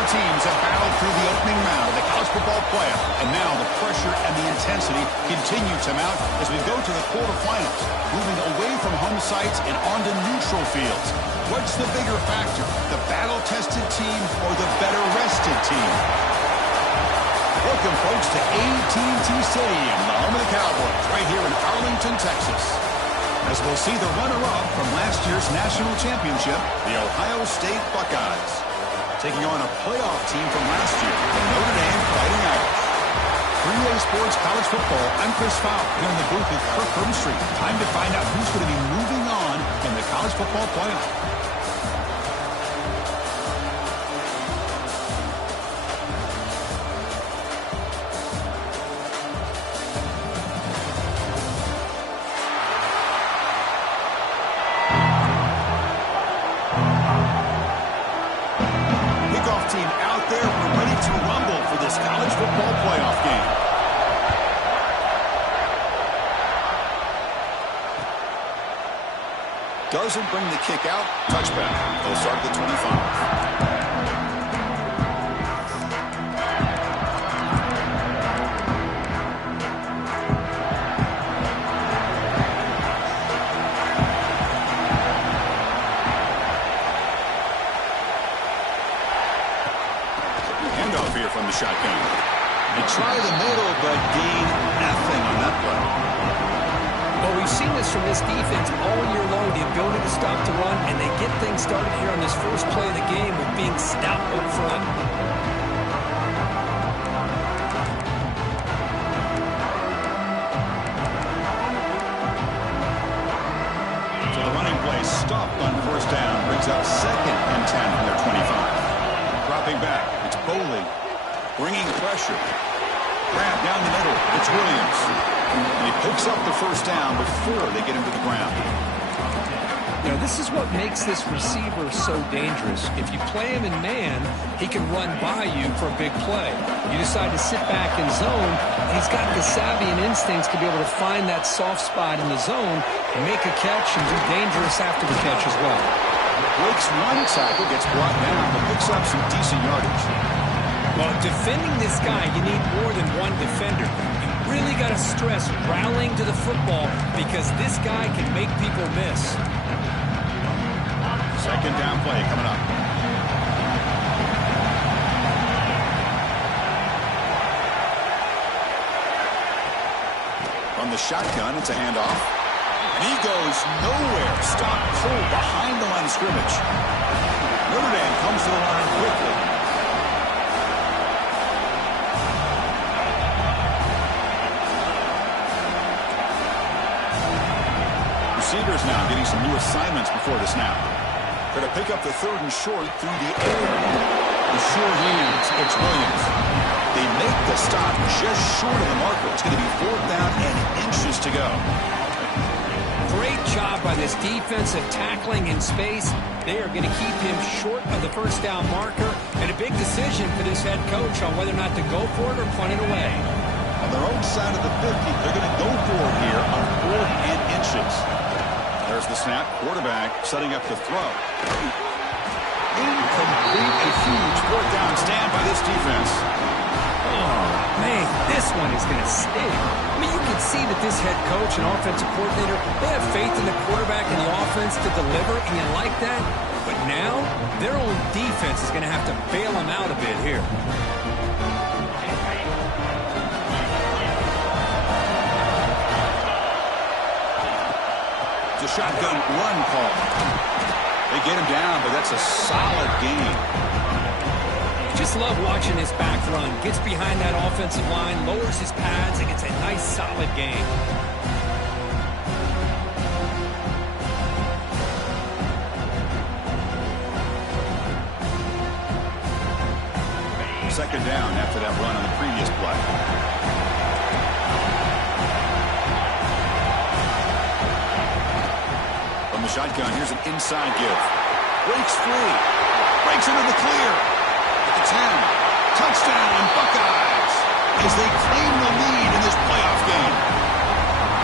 Four teams have battled through the opening round of the college football playoff, and now the pressure and the intensity continue to mount as we go to the quarterfinals, moving away from home sites and onto neutral fields. What's the bigger factor, the battle-tested team or the better-rested team? Welcome, folks, to AT&T Stadium, the home of the Cowboys, right here in Arlington, Texas, as we'll see the runner-up from last year's national championship, the Ohio State Buckeyes, taking on a playoff team from last year, the Notre Dame Fighting Irish. 3A Sports College Football, I'm Chris Fowler, here in the booth with Kirk Herbstreit. Time to find out who's going to be moving on in the college football playoff. Doesn't bring the kick out. Touchback. They'll start at the 25. Handoff here from the shotgun. They try the middle, but gain nothing on that play. Well, we've seen this from this defense all year long, the ability to stop the run, and they get things started here on this first play of the game with being stout up front. So the running play stopped on first down, brings up 2nd and 10 from their 25. Dropping back, it's Boley, bringing pressure. Grab down the middle, it's Williams. And he picks up the first down before they get him to the ground. You know, this is what makes this receiver so dangerous. If you play him in man, he can run by you for a big play. You decide to sit back in zone, and he's got the savvy and instincts to be able to find that soft spot in the zone and make a catch and be dangerous after the catch as well. Breaks one tackle, gets brought down, but picks up some decent yardage. Well, defending this guy, you need more than one defender. You really got to stress rallying to the football because this guy can make people miss. Second down play coming up. From the shotgun, it's a handoff. And he goes nowhere. Stop cold behind the line of scrimmage. Notre Dame comes to the line quickly. Receivers now getting some new assignments before the snap. They're to pick up the 3rd and short through the air. The short hands, it's Williams. They make the stop just short of the marker. It's going to be 4th down and inches to go. Great job by this defensive tackling in space. They are going to keep him short of the first down marker. And a big decision for this head coach on whether or not to go for it or punt it away. On their own side of the 50, they're going to go for it here on 4th and inches. There's the snap. Quarterback setting up the throw. Incomplete. A huge 4th down stand by this defense. Oh, man, this one is going to sting. I mean, you can see that this head coach and offensive coordinator, they have faith in the quarterback and the offense to deliver, and you like that. But now, their own defense is going to have to bail them out a bit here. It's a shotgun run call. They get him down, but that's a solid game. Just love watching this back run. Gets behind that offensive line, lowers his pads, and gets a nice, solid game. Second down after that run on the previous play. From the shotgun, here's an inside give. Breaks free. Breaks into the clear. At the 10. Touchdown, Buckeyes, as they claim the lead in this playoff game.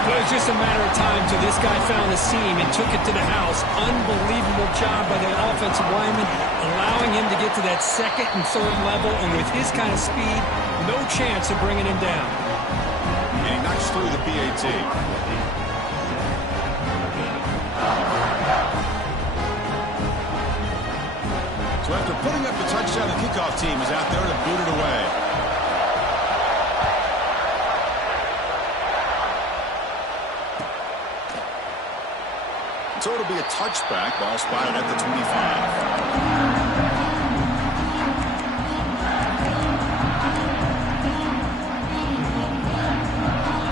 Good was just a matter of time till this guy found the seam and took it to the house. Unbelievable job by the offensive lineman, allowing him to get to that second and third level, and with his kind of speed, no chance of bringing him down. And he knocks through the PAT. So after putting up the touchdown, the kickoff team is out there to boot it away. So it'll be a touchback. Ball spotted at the 25.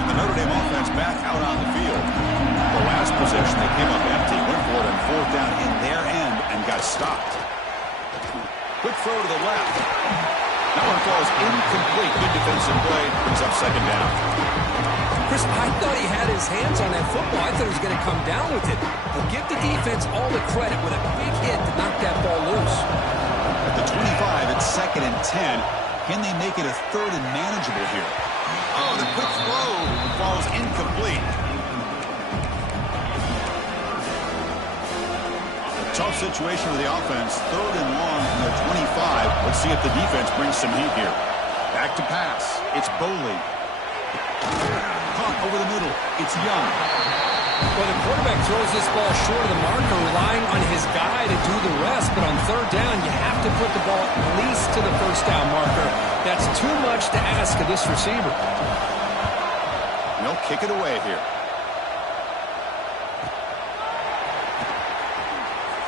The Notre Dame offense back out on the field. The last possession, they came up empty, went for it on fourth down in their end and got stopped. Quick throw to the left. That one falls incomplete. Good defensive play. Brings up second down. Chris, I thought he had his hands on that football. I thought he was going to come down with it. But give the defense all the credit with a big hit to knock that ball loose. At the 25, it's 2nd and 10. Can they make it a 3rd and manageable here? Oh, the quick throw falls incomplete. Tough situation for the offense. 3rd and long from their 25. Let's see if the defense brings some heat here. Back to pass. It's Boley. Caught over the middle. It's Young. Well, the quarterback throws this ball short of the marker, relying on his guy to do the rest. But on 3rd down, you have to put the ball at least to the first down marker. That's too much to ask of this receiver. And they'll kick it away here.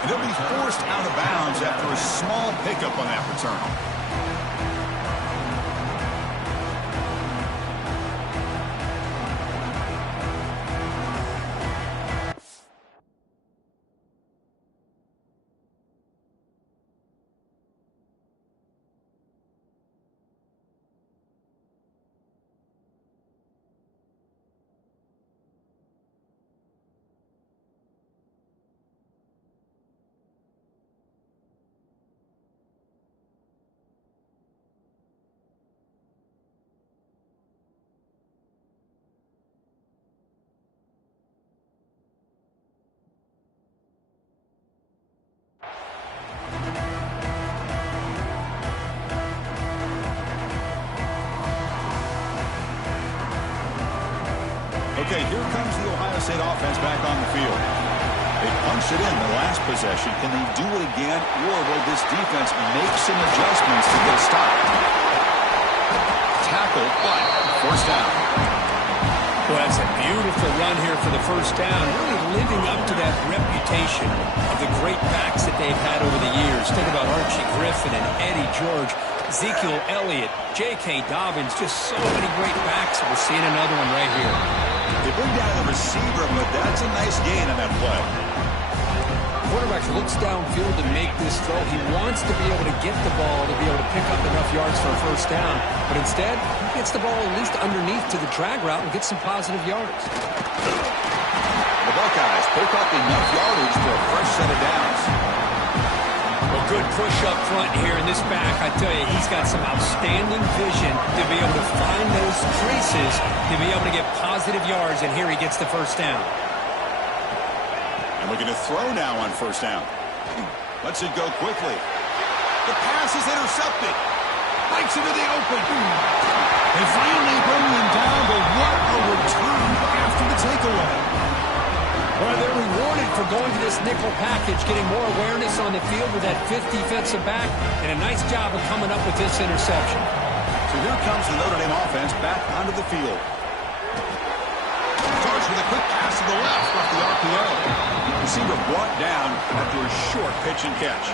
And they'll be forced out of bounds after a small pickup on that return. Okay, here comes the Ohio State offense back on the field. They punched it in the last possession. Can they do it again, or will this defense make some adjustments to get a stop? Tackle, but first down. Well, that's a beautiful run here for the first down, really living up to that reputation of the great backs that they've had over the years. Think about Archie Griffin and Eddie George, Ezekiel Elliott, J.K. Dobbins, just so many great backs. We're seeing another one right here. They bring down the receiver, but that's a nice gain on that play. Quarterback looks downfield to make this throw. He wants to be able to get the ball to be able to pick up enough yards for a first down. But instead, he gets the ball at least underneath to the drag route and gets some positive yards. The Buckeyes pick up enough yardage for a fresh set of downs. Well, good push up front here in this back. I tell you, he's got some outstanding vision to be able to find those creases, to be able to get positive yards, and here he gets the first down. And looking to throw now on first down. Lets it go quickly. The pass is intercepted. Breaks into the open. They finally bring him down, but what a return after the takeaway. Well, they're rewarded for going to this nickel package, getting more awareness on the field with that fifth defensive back, and a nice job of coming up with this interception. So here comes the Notre Dame offense back onto the field. Starts with a quick pass to the left off the RPO. Receiver brought down after a short pitch and catch.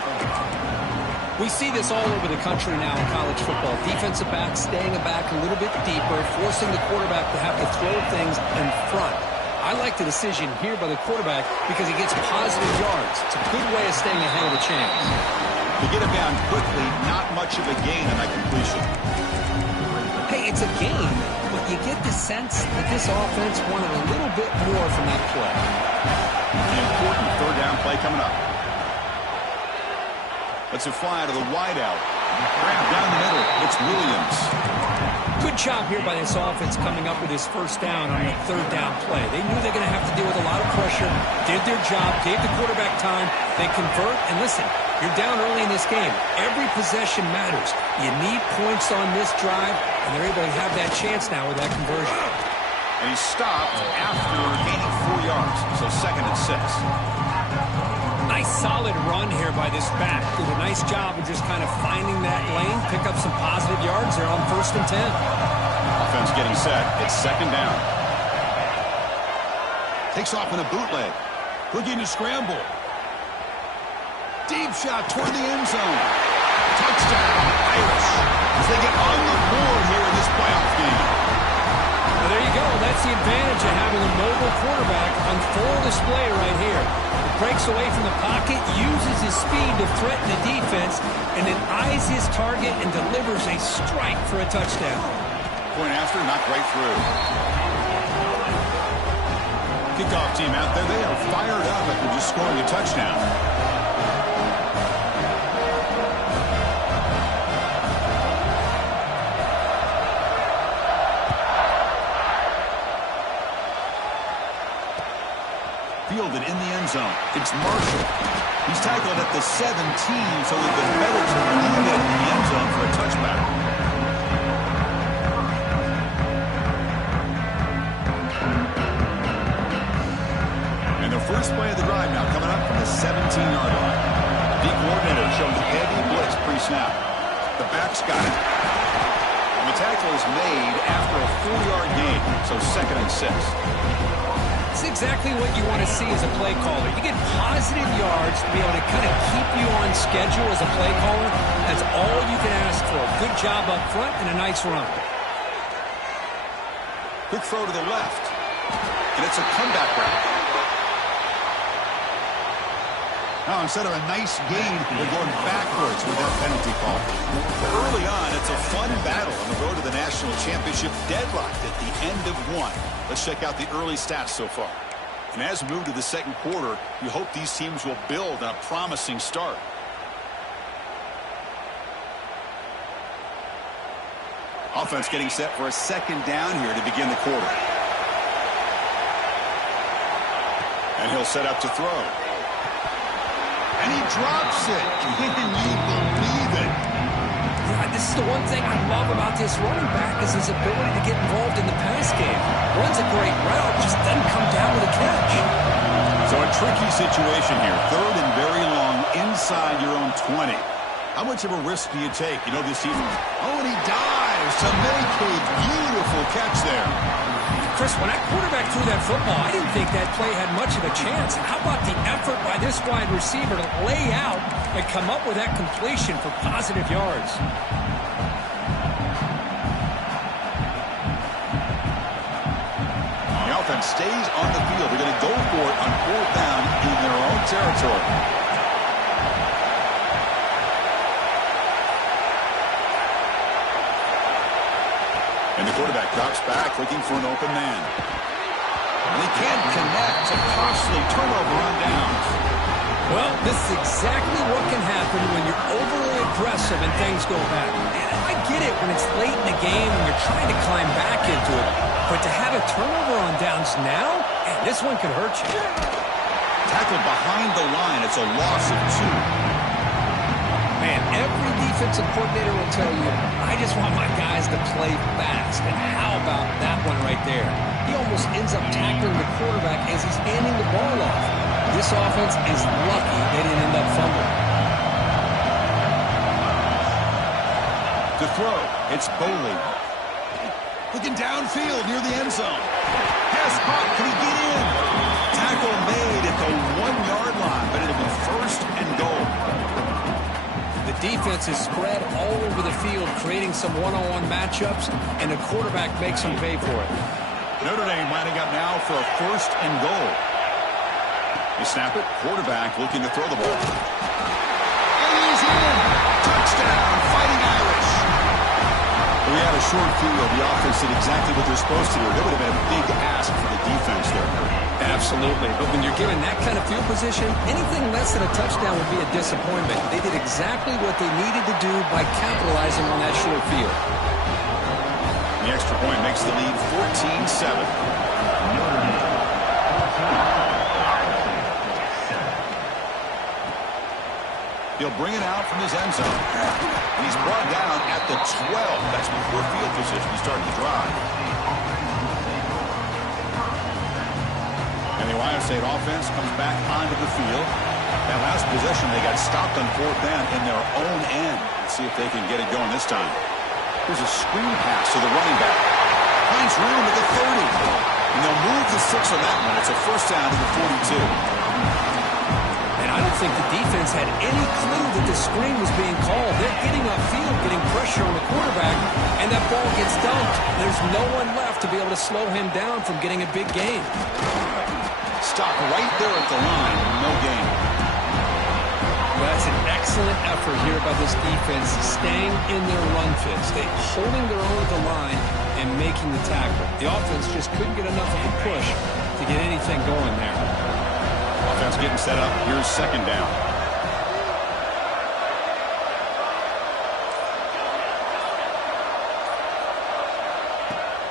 We see this all over the country now in college football. Defensive backs staying back a little bit deeper, forcing the quarterback to have to throw things in front. I like the decision here by the quarterback because he gets positive yards. It's a good way of staying ahead of the chains. To get him down quickly, not much of a gain on that completion. Hey, it's a gain, but you get the sense that this offense wanted a little bit more from that play. An important third down play coming up. Let's it fly to the wideout. Grab down the middle. It's Williams. Good job here by this offense coming up with his first down on the third down play. They knew they're going to have to deal with a lot of pressure, did their job, gave the quarterback time, they convert, and listen, you're down early in this game. Every possession matters. You need points on this drive, and they're able to have that chance now with that conversion. And he stopped after gaining 4 yards, so 2nd and 6. Nice solid run here by this back. Did a nice job of just kind of finding that lane, pick up some positive yards. They're on 1st and 10. Offense getting set. It's 2nd down. Takes off in a bootleg. Looking to scramble. Deep shot toward the end zone. Touchdown, Irish. As they get on the board here in this playoff game. Well, there you go. That's the advantage of having a mobile quarterback on full display right here. Breaks away from the pocket, uses his speed to threaten the defense, and then eyes his target and delivers a strike for a touchdown. Point after, knocked right through. Kickoff team out there, they are fired up after just scoring a touchdown. Fielded in the end zone. It's Marshall. He's tackled at the 17, so they've been better to leave it in the end zone for a touchback. And the first play of the drive now coming up from the 17-yard line. The coordinator shows heavy blitz pre-snap. The back's got it. And the tackle is made after a 4-yard gain, so 2nd and 6. It's exactly what you want to see as a play caller. You get positive yards to be able to kind of keep you on schedule as a play caller. That's all you can ask for. Good job up front and a nice run. Quick throw to the left. And it's a comeback route. Now, instead of a nice gain, they're going backwards with that penalty call. Early on, it's a fun battle on the road to the national championship, deadlocked at the end of 1. Let's check out the early stats so far. And as we move to the 2nd quarter, we hope these teams will build on a promising start. Offense getting set for a 2nd down here to begin the quarter. And he'll set up to throw. And he drops it. Can you believe it? Yeah, this is the one thing I love about this running back is his ability to get involved in the pass game. Runs a great route, just doesn't come down with a catch. So a tricky situation here. 3rd and very long inside your own 20. How much of a risk do you take? You know, this season. Oh, and he dives to make a beautiful catch there. Chris, when that quarterback threw that football, I didn't think that play had much of a chance. How about the effort by this wide receiver to lay out and come up with that completion for positive yards? The offense stays on the field. They're going to go for it on 4th down in their own territory. And the quarterback drops back, looking for an open man. And he can't connect. A costly turnover on downs. Well, this is exactly what can happen when you're overly aggressive and things go bad. And I get it when it's late in the game and you're trying to climb back into it. But to have a turnover on downs now, man, this one could hurt you. Tackled behind the line. It's a loss of 2. Man, every defensive coordinator will tell you, I just want my guys to play fast. And how about that one right there? He almost ends up tackling the quarterback as he's handing the ball off. This offense is lucky they didn't end up fumbling. To throw, it's Boley. Looking downfield near the end zone. Pass caught, can he get in? Tackle made at the 1-yard line, but it'll be 1st and goal. The defense is spread all over the field, creating some one-on-one matchups, and the quarterback makes them pay for it. Notre Dame lining up now for a 1st and goal. They snap it. Quarterback looking to throw the ball. And he's in. Touchdown, Fighting Irish. We had a short field. The offense did exactly what they're supposed to do. That would have been a big ask for the defense there. Absolutely. But when you're given that kind of field position, anything less than a touchdown would be a disappointment. They did exactly what they needed to do by capitalizing on that short field. The extra point makes the lead 14-7. He'll bring it out from his end zone. And he's brought down at the 12. That's poor field position to start the drive. And the Ohio State offense comes back onto the field. That last possession, they got stopped on fourth down in their own end. Let's see if they can get it going this time. Here's a screen pass to the running back. Finds room at the 30. And they'll move the 6 on that one. It's a first down to the 42. And I don't think the defense had any clue that the screen was being called. They're getting upfield, getting pressure on the quarterback, and that ball gets dumped. There's no one left to be able to slow him down from getting a big gain. Stop right there at the line. No gain. Well, that's an excellent effort here by this defense, staying in their run fits. They holding their own at the line and making the tackle. The offense just couldn't get enough of a push to get anything going there. Offense getting set up. Here's second down.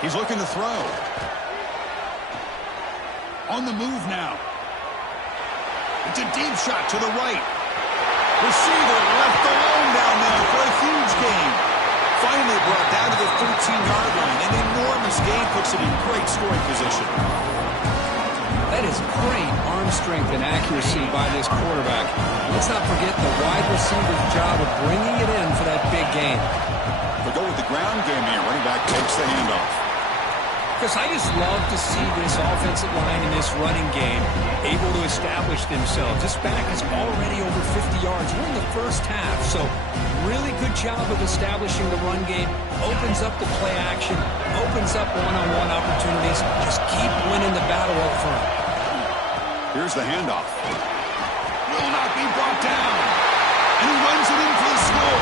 He's looking to throw. On the move now. It's a deep shot to the right. Receiver left alone down there for a huge gain. Finally brought down to the 13-yard line. An enormous gain puts it in great scoring position. That is great arm strength and accuracy by this quarterback. Let's not forget the wide receiver's job of bringing it in for that big gain. They'll go with the ground game here. Running back takes the handoff. Because I just love to see this offensive line in this running game able to establish themselves. This back is already over 50 yards. We're in the first half, so really good job of establishing the run game. Opens up the play action, opens up one-on-one opportunities. Just keep winning the battle up front. Here's the handoff. Will not be brought down. And he runs it in for the score.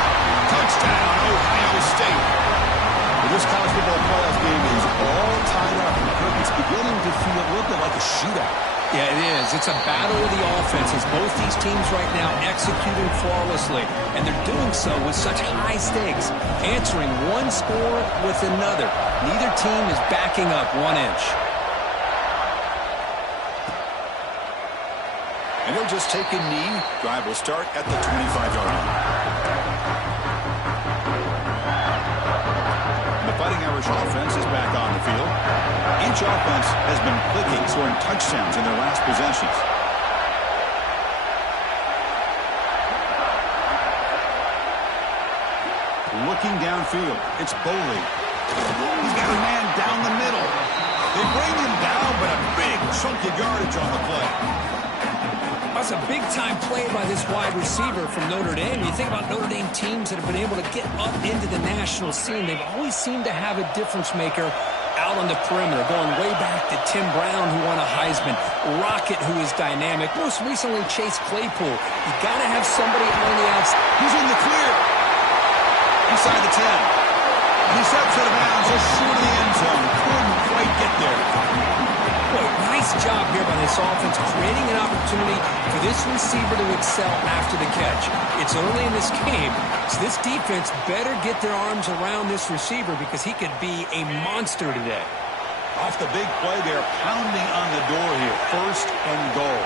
Touchdown, Ohio State. This college football playoff game is all tied up. It's beginning to feel a little bit like a shootout. Yeah, it is. It's a battle of the offenses. Both these teams right now executing flawlessly, and they're doing so with such high stakes, answering one score with another. Neither team is backing up 1 inch. And he'll just take a knee. Drive will start at the 25-yard line. Fighting Irish offense is back on the field. Each offense has been clicking, scoring touchdowns in their last possessions. Looking downfield, it's Boley. He's got a man down the middle. They bring him down, but a big chunk of yardage on the play. That's a big-time play by this wide receiver from Notre Dame. You think about Notre Dame teams that have been able to get up into the national scene. They've always seemed to have a difference-maker out on the perimeter, going way back to Tim Brown, who won a Heisman, Rocket, who is dynamic, most recently Chase Claypool. You got to have somebody on the outside. He's in the clear. Inside the 10. And he steps out of bounds just short of the end zone. Couldn't quite get there. Boy, nice job here by this offense, creating an opportunity for this receiver to excel after the catch. It's early in this game, so this defense better get their arms around this receiver because he could be a monster today. Off the big play, they're pounding on the door here. First and goal.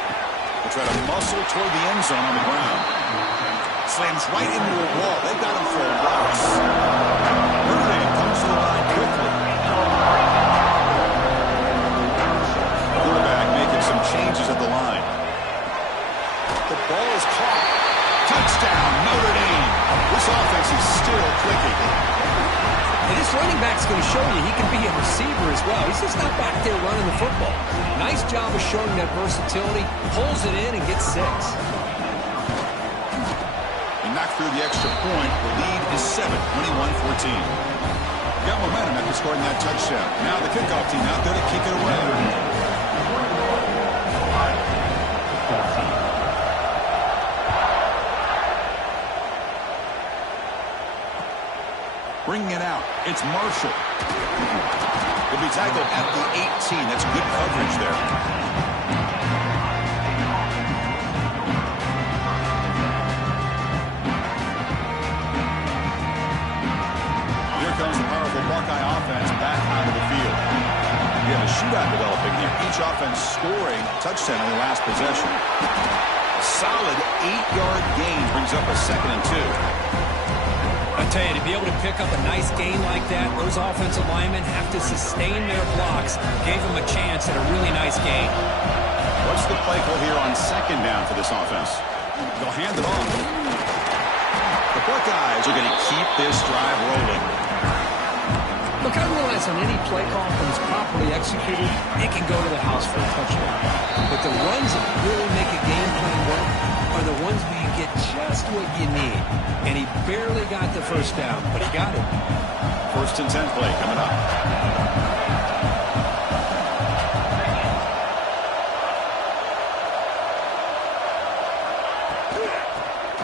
They try to muscle toward the end zone on the ground. Slams right into a wall. They've got him for a loss. Notre Dame comes to the line quickly. Some changes at the line. The ball is caught. Touchdown, Notre Dame. This offense is still clicking. And this running back's going to show you he can be a receiver as well. He's just not back there running the football. Nice job of showing that versatility. Pulls it in and gets 6. He knocked through the extra point. The lead is 7, 21-14. Got momentum after scoring that touchdown. Now the kickoff team out there to kick it away. Bringing it out, it's Marshall. He'll be tackled at the 18. That's good coverage there. Here comes the powerful Buckeye offense. You have a shootout developing here. Each offense scoring a touchdown on the last possession. Solid 8-yard gain brings up a 2nd and 2. I tell you, to be able to pick up a nice gain like that, those offensive linemen have to sustain their blocks. Gave them a chance at a really nice gain. What's the play call here on 2nd down for this offense? They'll hand it off. The Buckeyes are going to keep this drive rolling. Look, I realize on any play call, when it's properly executed, it can go to the house for a touchdown. But the runs that really make a game plan work are the ones where you get just what you need. And he barely got the first down, but he got it. 1st and 10 play coming up.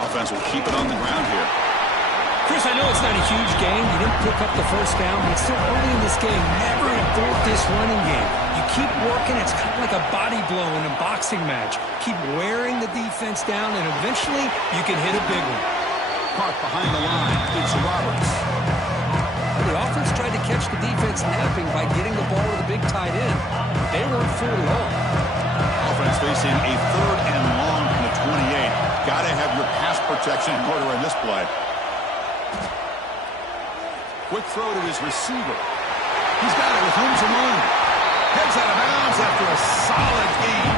Offense will keep it on the ground here. Chris, I know it's not a huge game. You didn't pick up the first down, but it's still early in this game. Never abort this running game. You keep working. It's kind of like a body blow in a boxing match. Keep wearing the defense down, and eventually you can hit a big one. Park behind the line. It's Roberts. The offense tried to catch the defense napping by getting the ball to the big tight end. They weren't fooled at all. Offense facing a 3rd and long from the 28. Got to have your pass protection in order in this play. Quick throw to his receiver. He's got it with room to run. Heads out of bounds after a solid gain.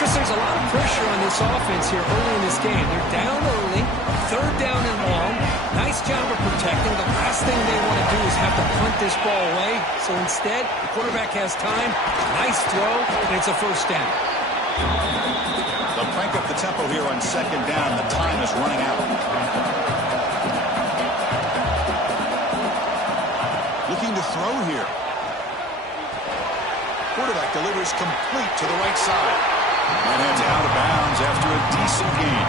Chris, there's a lot of pressure on this offense here early in this game. They're down early, 3rd down and long. Nice job of protecting. The last thing they want to do is have to punt this ball away. So instead, the quarterback has time. Nice throw, and it's a 1st down. They'll crank up the tempo here on 2nd down. The time is running out. Looking to throw here. Quarterback delivers complete to the right side. And heads out of bounds after a decent gain.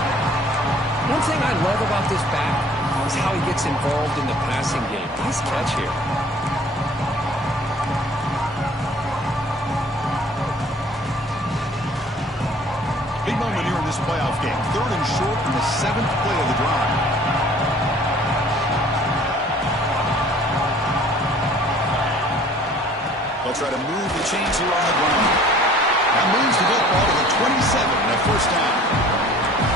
One thing I love about this back is how he gets involved in the passing game. Nice catch here. Big moment here in this playoff game. 3rd and short in the 7th play of the drive. They'll try to move the chains here on the ground. That moves the football to the 27 and a 1st down.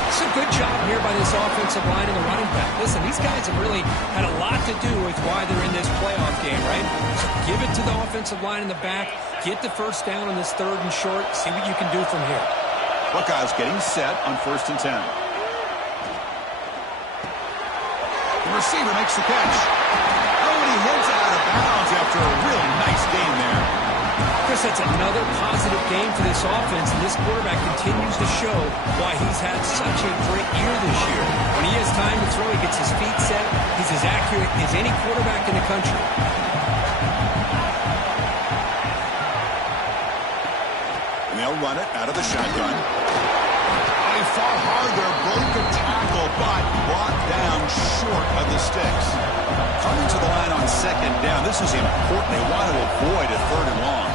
It's a good job here by this offensive line and the running back. Listen, these guys have really had a lot to do with why they're in this playoff game, right? So give it to the offensive line in the back. Get the 1st down on this 3rd and short. See what you can do from here. Buckeyes getting set on 1st and 10. The receiver makes the catch. Oh, and he heads out of bounds after a really nice gain there. Chris, that's another positive game for this offense, and this quarterback continues to show why he's had such a great year this year. When he has time to throw, he gets his feet set. He's as accurate as any quarterback in the country. And they'll run it out of the shotgun. They fought hard there, broke a tackle, but brought down short of the sticks. Coming to the line on 2nd down, this is important. They want to avoid a 3rd and long.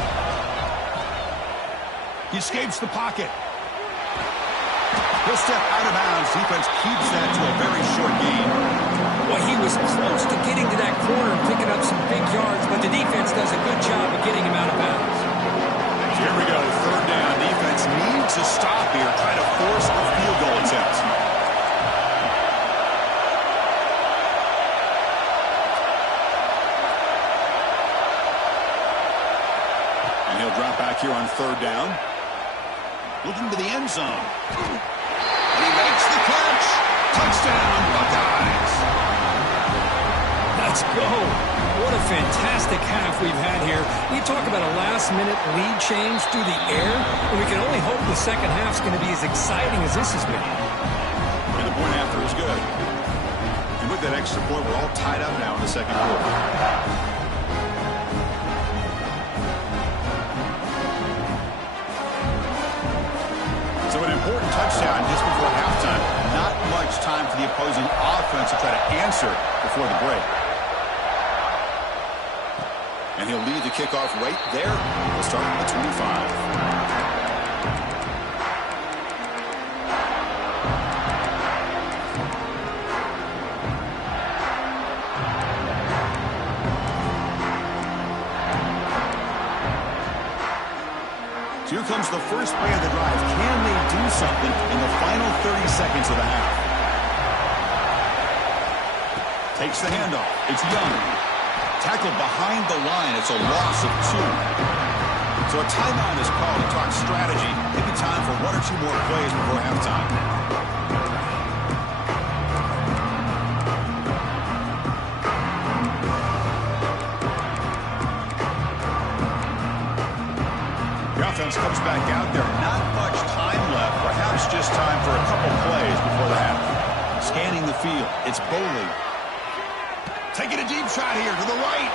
He escapes the pocket. He'll step out of bounds. Defense keeps that to a very short gain. Well, he was close to getting to that corner and picking up some big yards, but the defense does a good job of getting him out of bounds. Here we go, 3rd down. Defense needs to stop here, try to force a field goal attempt. And he'll drop back here on 3rd down. Looking to the end zone. And he makes the catch. Touchdown, Buckeyes. Let's go. What a fantastic half we've had here. We talk about a last-minute lead change through the air, and we can only hope the second half's going to be as exciting as this has been. And the point after is good. And with that extra point, we're all tied up now in the 2nd quarter. So an important touchdown just before halftime. Not much time for the opposing offense to try to answer before the break. And he'll lead the kickoff right there. We'll start at the 25. So here comes the first play of the drive. Can they do something in the final 30 seconds of the half? Takes the handoff. It's Young. Tackled behind the line. It's a loss of 2. So a timeout is called to talk strategy. Maybe time for 1 or 2 more plays before halftime. The offense comes back out there. Not much time left. Perhaps just time for a couple plays before the half. Scanning the field. It's Boley. Taking a deep shot here to the right.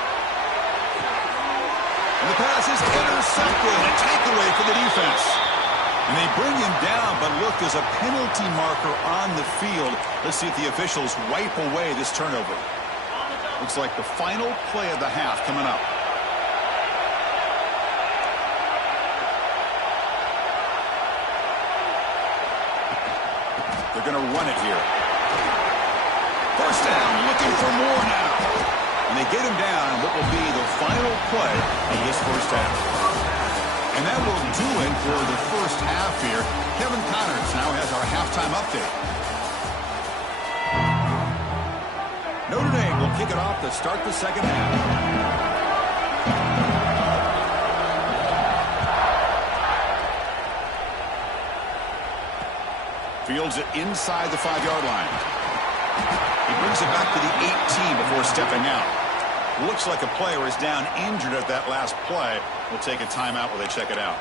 And the pass is intercepted. A takeaway for the defense. And they bring him down, but look, there's a penalty marker on the field. Let's see if the officials wipe away this turnover. Looks like the final play of the half coming up. They're going to run it here. First down, looking for more now. And they get him down on what will be the final play of this first half. And that will do it for the first half here. Kevin Connors now has our halftime update. Notre Dame will kick it off to start the second half. Fields it inside the 5-yard line. He brings it back to the 18 before stepping out. Looks like a player is down injured at that last play. We'll take a timeout while they check it out.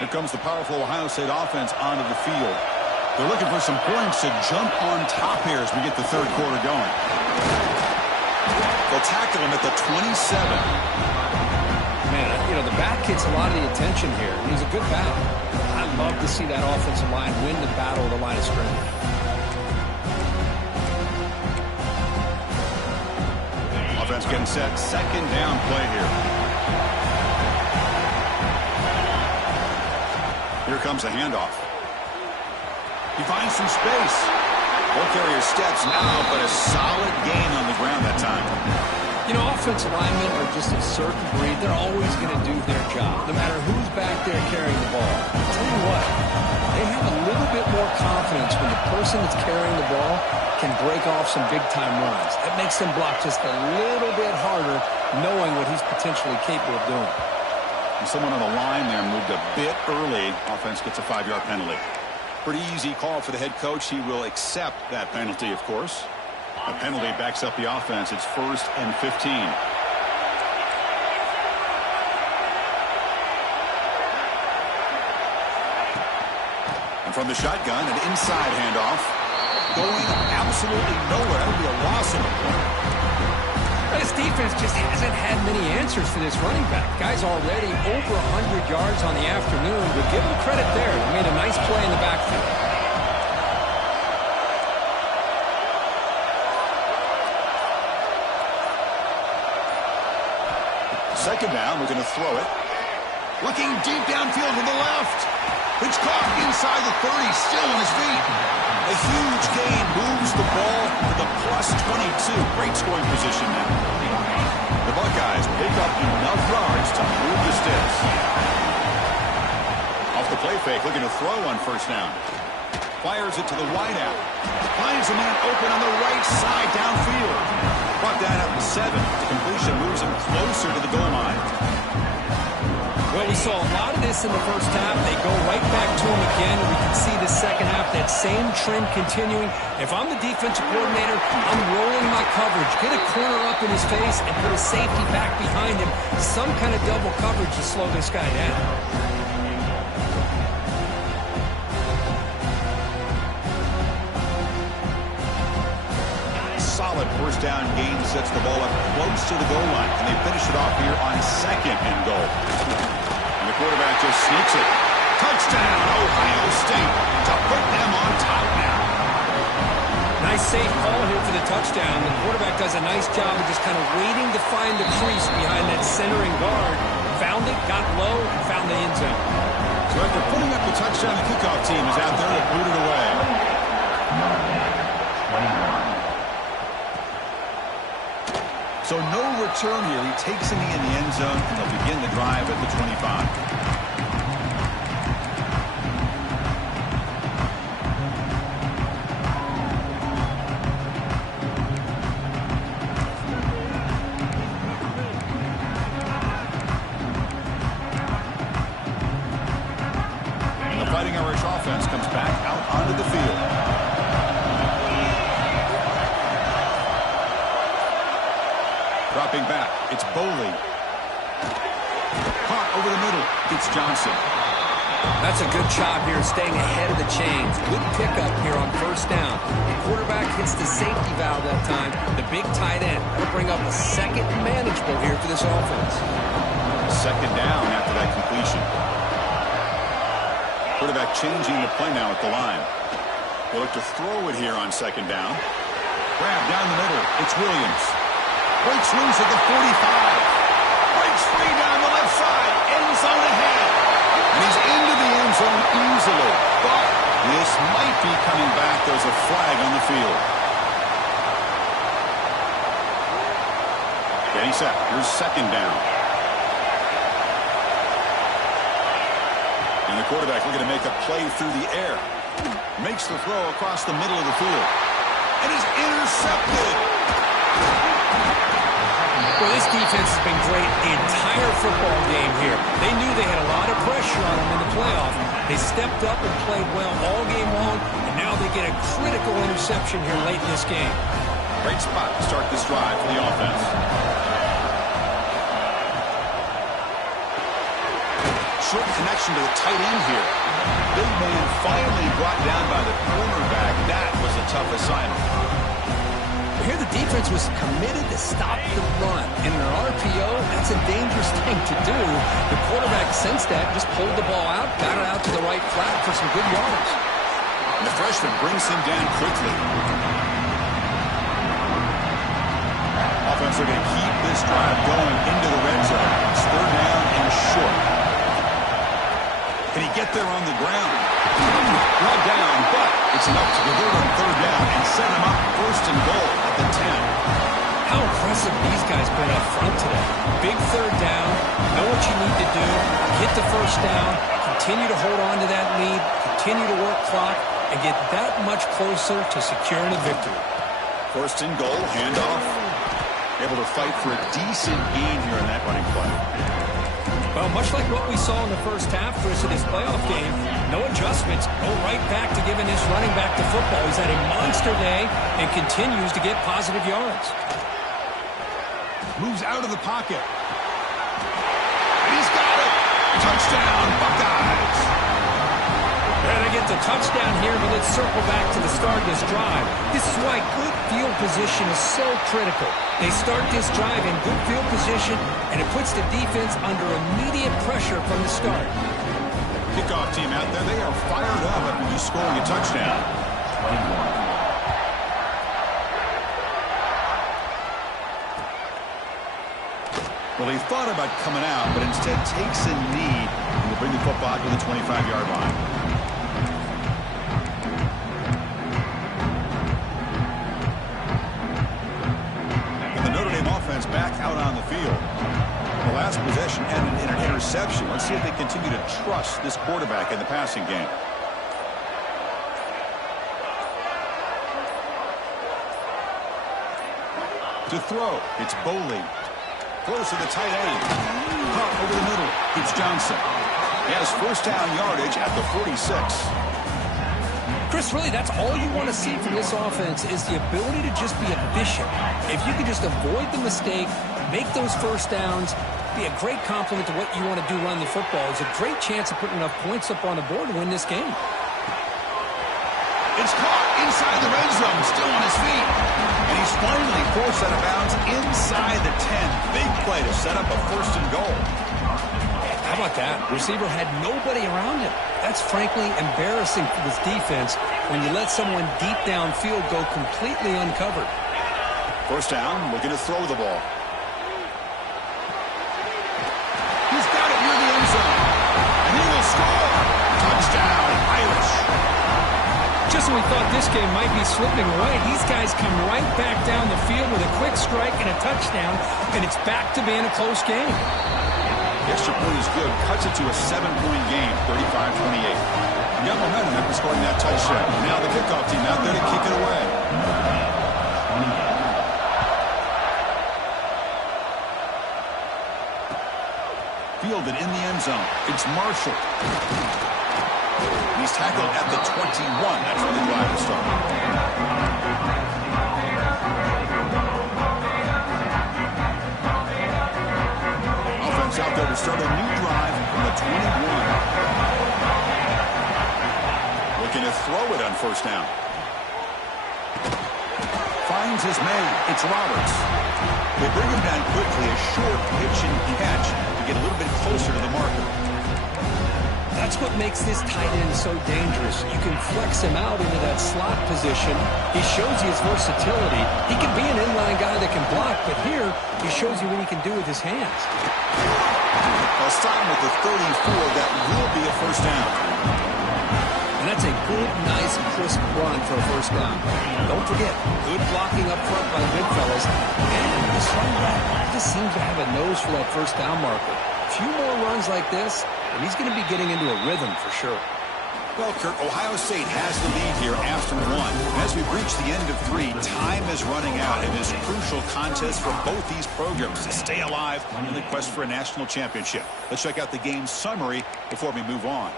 Here comes the powerful Ohio State offense onto the field. They're looking for some points to jump on top here as we get the third quarter going. They'll tackle him at the 27. Man, you know, the back gets a lot of the attention here. He's a good back. I love to see that offensive line win the battle of the line of scrimmage. Offense getting set. Second down play here. Here comes a handoff. He finds some space. Ball carrier steps now, but a solid gain on the ground that time. You know, offensive linemen are just a certain breed. They're always going to do their job, no matter who's back there carrying the ball. I'll tell you what, they have a little bit more confidence when the person that's carrying the ball can break off some big-time runs. It makes them block just a little bit harder, knowing what he's potentially capable of doing. And someone on the line there moved a bit early. Offense gets a 5-yard penalty. Pretty easy call for the head coach. He will accept that penalty, of course. A penalty backs up the offense. It's 1st and 15. And from the shotgun, an inside handoff. Going absolutely nowhere. That would be a loss of a point. This defense just hasn't had many answers to this running back. Guy's already over 100 yards on the afternoon, but give him credit there. He made a nice play in the backfield. Second down, we're going to throw it. Looking deep downfield to the left. It's caught inside the 30, still on his feet. A huge gain moves the ball to the plus 22. Great scoring position now. The Buckeyes pick up enough yards to move the sticks. Off the play fake, looking to throw on first down. Fires it to the wideout. Finds a man open on the right side downfield. Brought down up to 7. The completion moves him closer to the goal line. Well, we saw a lot of this in the first half. They go right back to him again, and we can see the second half, that same trend continuing. If I'm the defensive coordinator, I'm rolling my coverage. Get a corner up in his face and put a safety back behind him. Some kind of double coverage to slow this guy down. Solid first down gain sets the ball up close to the goal line, and they finish it off here on 2nd and goal. And the quarterback just sneaks it. Touchdown, Ohio State, to put them on top now. Nice safe call here for the touchdown. The quarterback does a nice job of just kind of waiting to find the crease behind that centering guard. Found it, got low, and found the end zone. So after putting up the touchdown, the kickoff team is out there to boot it away. So no return here. He takes him in the end zone, and they'll begin the drive at the 25. Fighting Irish offense comes back out onto the field. Dropping back, it's Boley. Caught over the middle, it's Johnson. That's a good job here, staying ahead of the chains. Good pickup here on first down. The quarterback hits the safety valve that time. The big tight end. That'll bring up a second and manageable here for this offense. Second down after that completion. Quarterback changing the play now at the line. They'll look to throw it here on second down. Grab down the middle. It's Williams. Breaks loose at the 45. Breaks free down the left side. End zone ahead. And he's into the end zone easily. But this might be coming back. There's a flag on the field. Getting set. Here's second down. And the quarterback looking to make a play through the air. Makes the throw across the middle of the field. And is intercepted. Well, this defense has been great the entire football game here. They knew they had a lot of pressure on them in the playoff. They stepped up and played well all game long, and now they get a critical interception here late in this game. Great spot to start this drive for the offense. Short connection to the tight end here. Big man finally brought down by the cornerback. That was a tough assignment. Here the defense was committed to stop the run. In an RPO, that's a dangerous thing to do. The quarterback sensed that, just pulled the ball out, got it out to the right flat for some good yards. And the freshman brings him down quickly. Offense are going to keep this drive going into the red zone. It's third down and short. Can he get there on the ground? Brought down, but it's enough to convert on third down and set him up first and goal at the 10. How impressive these guys been up front today. Big third down, know what you need to do, get the first down, continue to hold on to that lead, continue to work clock, and get that much closer to securing a victory. First and goal, handoff. Able to fight for a decent gain here in that running play. Well, much like what we saw in the first half, Chris, of this playoff game, no adjustments, go right back to giving his running back to football. He's had a monster day and continues to get positive yards. Moves out of the pocket. And he's got it. Touchdown, Buckeyes. And they get the touchdown here, but let's circle back to the start of this drive. This is why good field position is so critical. They start this drive in good field position, and it puts the defense under immediate pressure from the start. Kickoff team out there, they are fired up after just scoring a touchdown. Well, he thought about coming out, but instead takes a knee and will bring the football to the 25-yard line. Back out on the field. The last possession ended in an interception. Let's see if they continue to trust this quarterback in the passing game. To throw, it's Boley. Throws to the tight end. Caught over the middle. It's Johnson. He has first down yardage at the 46. Chris, really, that's all you want to see from this offense is the ability to just be efficient. If you can just avoid the mistake, make those first downs, be a great compliment to what you want to do running the football. It's a great chance of putting enough points up on the board to win this game. It's caught inside the red zone, still on his feet. And he's finally forced out of bounds inside the 10. Big play to set up a first and goal. How about that? Receiver had nobody around him. That's frankly embarrassing for this defense when you let someone deep downfield go completely uncovered. First down, looking to throw the ball. He's got it near the end zone. And he will score. Touchdown, Irish. Just Just when we thought this game might be slipping away, these guys come right back down the field with a quick strike and a touchdown, and it's back to being a close game. The extra point is good. Cuts it to a 7-point game, 35-28. You got momentum after scoring that touchdown. Now the kickoff team out there to kick it away. Fielded in the end zone. It's Marshall. He's tackled at the 21. That's where the drive will start. Offense out there to start a new drive from the 21. Looking to throw it on first down. Finds his man. It's Roberts. They bring him down quickly. A short pitch and catch to get a little bit closer to the marker. That's what makes this tight end so dangerous. You can flex him out into that slot position. He shows you his versatility. He can be an inline guy that can block, but here he shows you what he can do with his hands. I'll start him with the 34. That will be a first down. And that's a good, nice, crisp run for a first down. Don't forget, good blocking up front by the big fellas. And this running back just seems to have a nose for that first down marker. A few more runs like this, and he's going to be getting into a rhythm for sure. Well, Kurt, Ohio State has the lead here after one. As we reach the end of three, time is running out in this crucial contest for both these programs to stay alive in the quest for a national championship. Let's check out the game summary before we move on.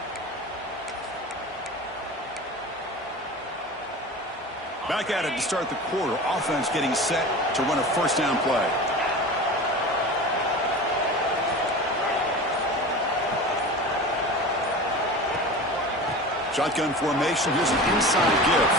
Back at it to start the quarter. Offense getting set to run a first down play. Shotgun formation. Here's an inside give.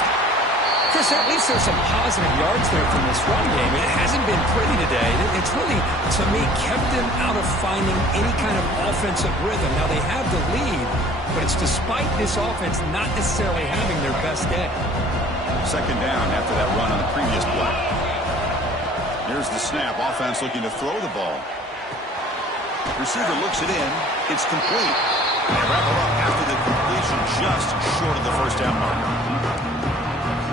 Chris, at least there's some positive yards there from this run game. It hasn't been pretty today. It's really, to me, kept them out of finding any kind of offensive rhythm. Now, they have the lead, but it's despite this offense not necessarily having their best day. Second down after that run on the previous play. Here's the snap. Offense looking to throw the ball. Receiver looks it in. It's complete. They wrap it up after the completion, just short of the first down mark.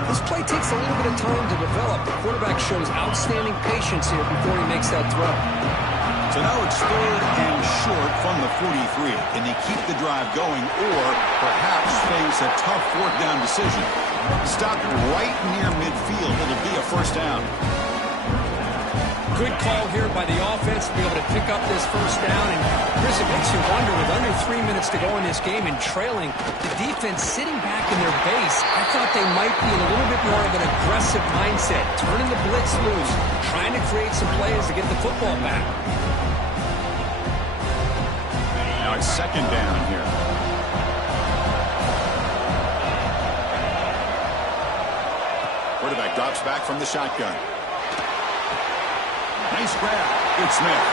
This play takes a little bit of time to develop. The quarterback shows outstanding patience here before he makes that throw. So now it's third and short from the 43. Can they keep the drive going or perhaps face a tough fourth down decision? Stopped right near midfield. It'll be a first down. Good call here by the offense to be able to pick up this first down. And, Chris, it makes you wonder, with under 3 minutes to go in this game and trailing, the defense sitting back in their base, I thought they might be in a little bit more of an aggressive mindset, turning the blitz loose, trying to create some plays to get the football back. Now it's second down here. Quarterback drops back from the shotgun. Nice grab. It's Smith.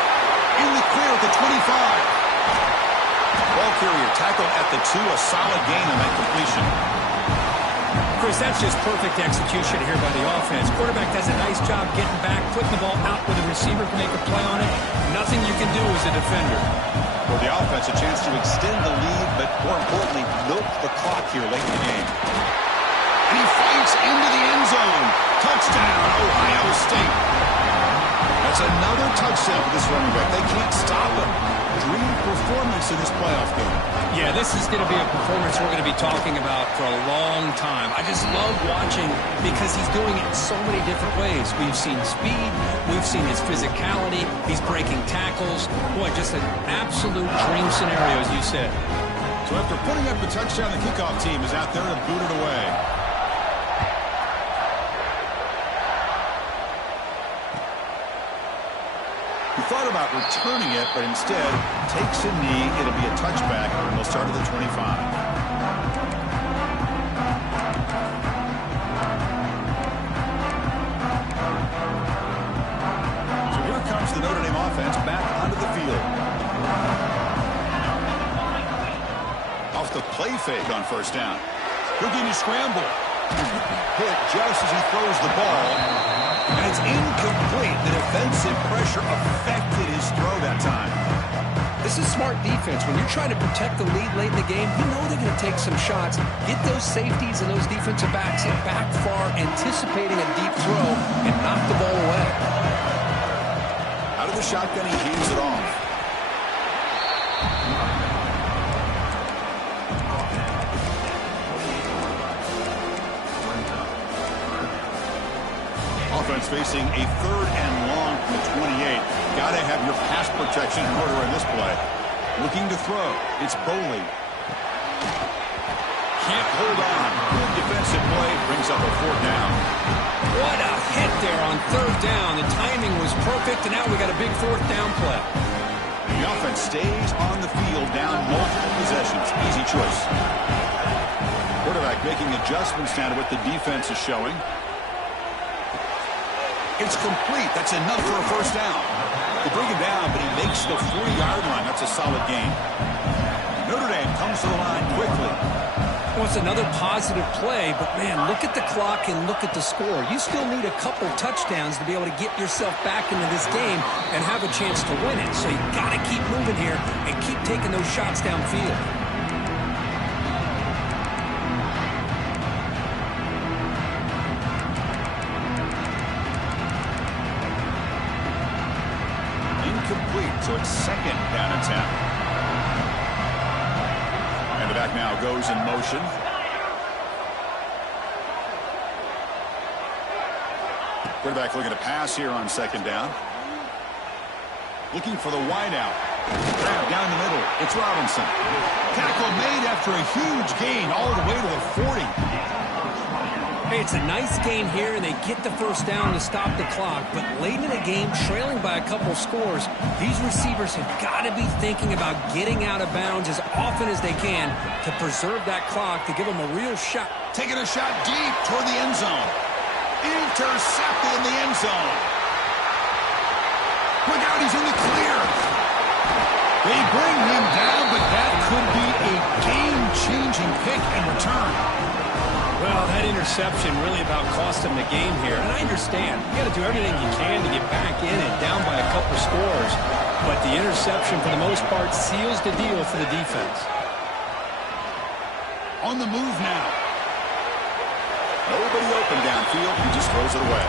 In the clear at the 25. Ball carrier tackled at the 2. A solid gain on that completion. Chris, that's just perfect execution here by the offense. Quarterback does a nice job getting back, putting the ball out where the receiver can make a play on it. Nothing you can do as a defender. For the offense, a chance to extend the lead, but more importantly, milk the clock here late in the game. And he fights into the end zone. Touchdown, Ohio State. That's another touchdown for this running back. They can't stop him. Dream performance in this playoff game. Yeah, this is going to be a performance we're going to be talking about for a long time. I just love watching because he's doing it in so many different ways. We've seen speed. We've seen his physicality. He's breaking tackles. Boy, just an absolute dream scenario, as you said. So after putting up the touchdown, the kickoff team is out there to boot it away. He thought about returning it, but instead takes a knee. It'll be a touchback, and they'll start at the 25. So here comes the Notre Dame offense back onto the field. Off the play fake on first down. Looking to scramble. Hit just as he throws the ball. And it's incomplete. The defensive pressure affected his throw that time. This is smart defense. When you're trying to protect the lead late in the game, you know they're going to take some shots. Get those safeties and those defensive backs back far, anticipating a deep throw, and knock the ball away. Out of the shotgun, he hands it off. Offense facing a 3rd and long from the 28. Got to have your pass protection in order in this play. Looking to throw. It's Boley. Can't hold on. Good defensive play. Brings up a 4th down. What a hit there on 3rd down. The timing was perfect, and now we got a big 4th down play. The offense stays on the field down multiple possessions. Easy choice. Quarterback making adjustments now to what the defense is showing. It's complete. That's enough for a 1st down. They bring him down, but he makes the 40-yard line. That's a solid gain. Notre Dame comes to the line quickly. Well, it's another positive play, but, man, look at the clock and look at the score. You still need a couple touchdowns to be able to get yourself back into this game and have a chance to win it. So you got to keep moving here and keep taking those shots downfield. So it's 2nd down and 10. And the back now goes in motion. Quarterback looking to pass here on 2nd down. Looking for the wideout. Grab down the middle. It's Robinson. Tackle made after a huge gain all the way to the 40. Hey, it's a nice gain here, and they get the 1st down to stop the clock. But late in the game, trailing by a couple scores, these receivers have got to be thinking about getting out of bounds as often as they can to preserve that clock, to give them a real shot. Taking a shot deep toward the end zone. Intercepted in the end zone. Look out, he's in the clear. They bring him down, but that could be a game-changing pick and return. Well, that interception really about cost him the game here. And I understand. You got to do everything you can to get back in and down by a couple scores. But the interception, for the most part, seals the deal for the defense. On the move now. Nobody open downfield. He just throws it away.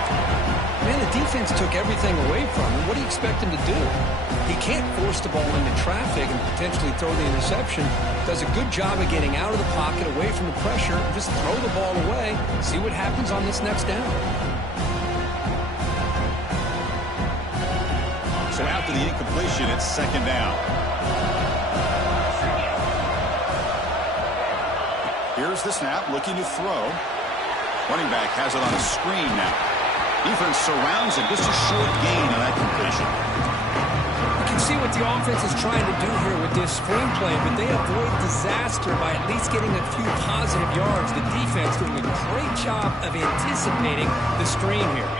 Man, the defense took everything away from him. What do you expect him to do? He can't force the ball into traffic and potentially throw the interception. Does a good job of getting out of the pocket, away from the pressure, just throw the ball away, see what happens on this next down. So after the incompletion, it's 2nd down. Here's the snap, looking to throw. Running back has it on a screen now. Defense surrounds him. Just a short gain on that completion. You can see what the offense is trying to do here with this screenplay, but they avoid disaster by at least getting a few positive yards. The defense doing a great job of anticipating the screen here.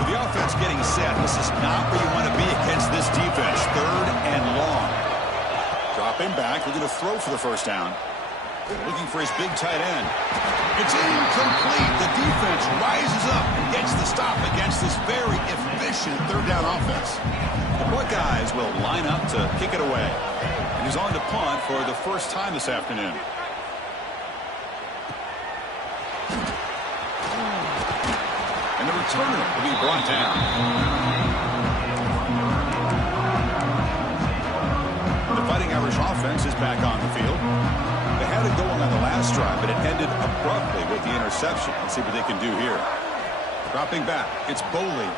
So the offense getting set. This is not where you want to be against this defense. 3rd and long. Dropping back, looking to throw for the 1st down. Looking for his big tight end. It's incomplete. The defense rises up and gets the stop against this very efficient 3rd down offense. The Buckeyes will line up to kick it away. And he's on to punt for the 1st time this afternoon. And the returner will be brought down. The Fighting Irish offense is back on the field. They had it going on the last drive, but it ended abruptly with the interception. Let's see what they can do here. Dropping back, it's Boley.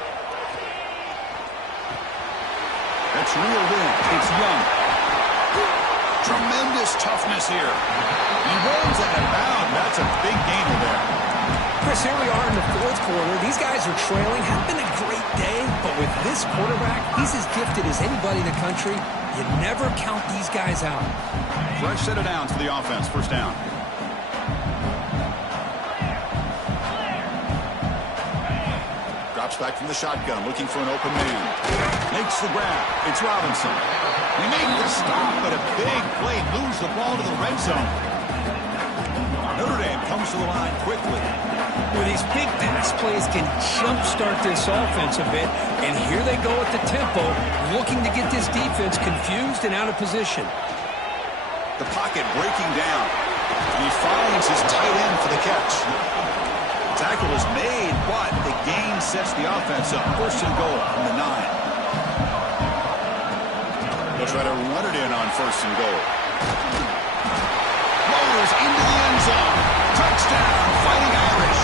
That's reeled in. It's Young. Tremendous toughness here. He runs out of bounds. That's a big gainer there. Chris, here we are in the 4th quarter. These guys are trailing. Hasn't been a great day, but with this quarterback, he's as gifted as anybody in the country. You never count these guys out. Fresh set of downs for the offense. 1st down. Drops back from the shotgun, looking for an open man. Makes the grab. It's Robinson. They make the stop, but a big play. Lose the ball to the red zone. Notre Dame comes to the line quickly. Well, these big pass plays can jumpstart this offense a bit, and here they go at the tempo, looking to get this defense confused and out of position. The pocket breaking down, and he finds his tight end for the catch. Tackle is made, but the gain sets the offense up. First and goal from the 9. They'll try to run it in on first and goal. Motors into the end zone. Touchdown, Fighting Irish.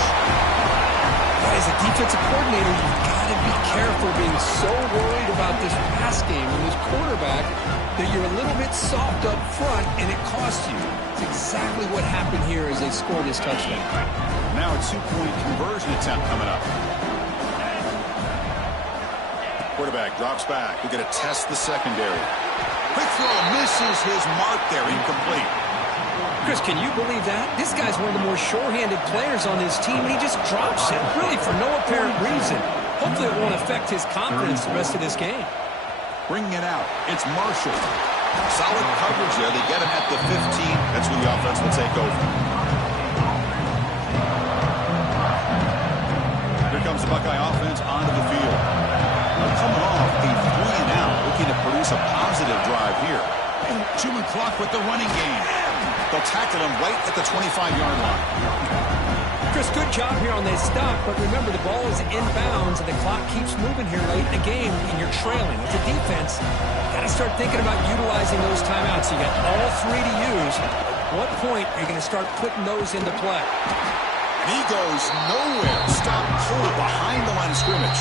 As a defensive coordinator, you've got to be careful being so worried about this pass game and this quarterback that you're a little bit soft up front and it costs you. It's exactly what happened here as they scored this touchdown. Now a 2-point conversion attempt coming up. Quarterback drops back. We're going to test the secondary. Quick throw misses his mark there. Incomplete. Chris, can you believe that? This guy's one of the more sure-handed players on this team, and he just drops it, really for no apparent reason. Hopefully it won't affect his confidence the rest of this game. Bringing it out. It's Marshall. Solid coverage there. They get him at the 15. That's when the offense will take over. Here comes the Buckeye offense onto the field. They're coming off a 3-and-out, looking to produce a positive drive here. And chewing clock with the running game. They'll tackle him right at the 25-yard line. Chris, good job here on this stop, but remember the ball is inbounds and the clock keeps moving here late in the game and you're trailing. As a defense, got to start thinking about utilizing those timeouts. You got all 3 to use. At what point are you going to start putting those into play? And he goes nowhere. Stop cold behind the line of scrimmage.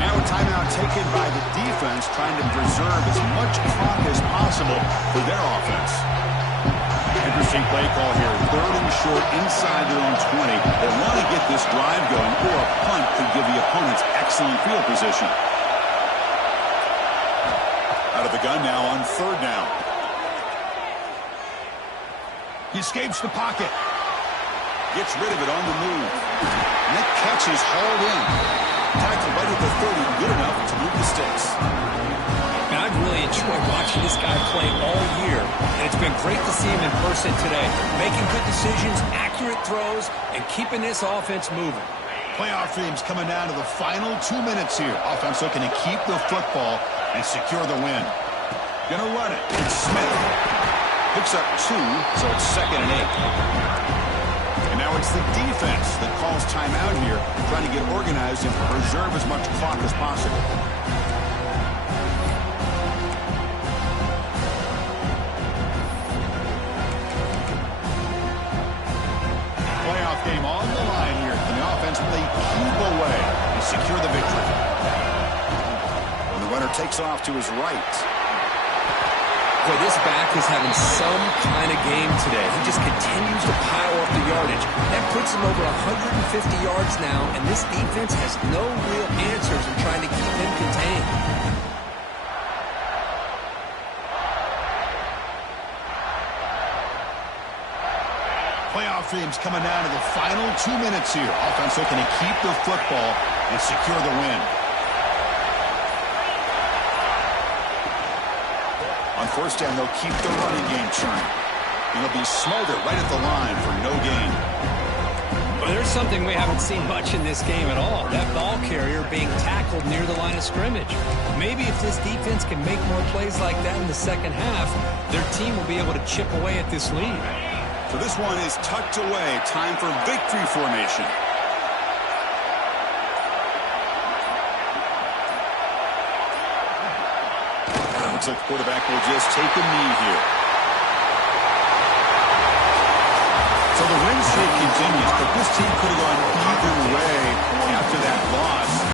Now a timeout taken by the defense, trying to preserve as much clock as possible for their offense. Interesting play call here. 3rd and short inside their own 20. They want to get this drive going, or a punt could give the opponents excellent field position. Out of the gun now on 3rd down. He escapes the pocket. Gets rid of it on the move. And that catch is hauled in. Tackled right at the 30. Good enough to move the sticks. I've really enjoyed watching this guy play all year, and it's been great to see him in person today. Making good decisions, accurate throws, and keeping this offense moving. Playoff teams coming down to the final 2 minutes here. Offense looking to keep the football and secure the win. Gonna run it. It's Smith. Picks up 2, so it's 2nd and 8. And now it's the defense that calls timeout here, trying to get organized and preserve as much clock as possible. Playoff game on the line here. And the offense will keep away and secure the victory. And the runner takes off to his right. Boy, this back is having some kind of game today. He just continues to pile up the yardage. That puts him over 150 yards now, and this defense has no real answers in trying to keep him contained. Playoff teams coming down to the final 2 minutes here. Offense looking to keep the football and secure the win. On 1st down, they'll keep the running game churning. And they'll be smothered right at the line for no gain. Well, there's something we haven't seen much in this game at all. That ball carrier being tackled near the line of scrimmage. Maybe if this defense can make more plays like that in the second half, their team will be able to chip away at this lead. So this one is tucked away. Time for victory formation. Looks like the quarterback will just take a knee here.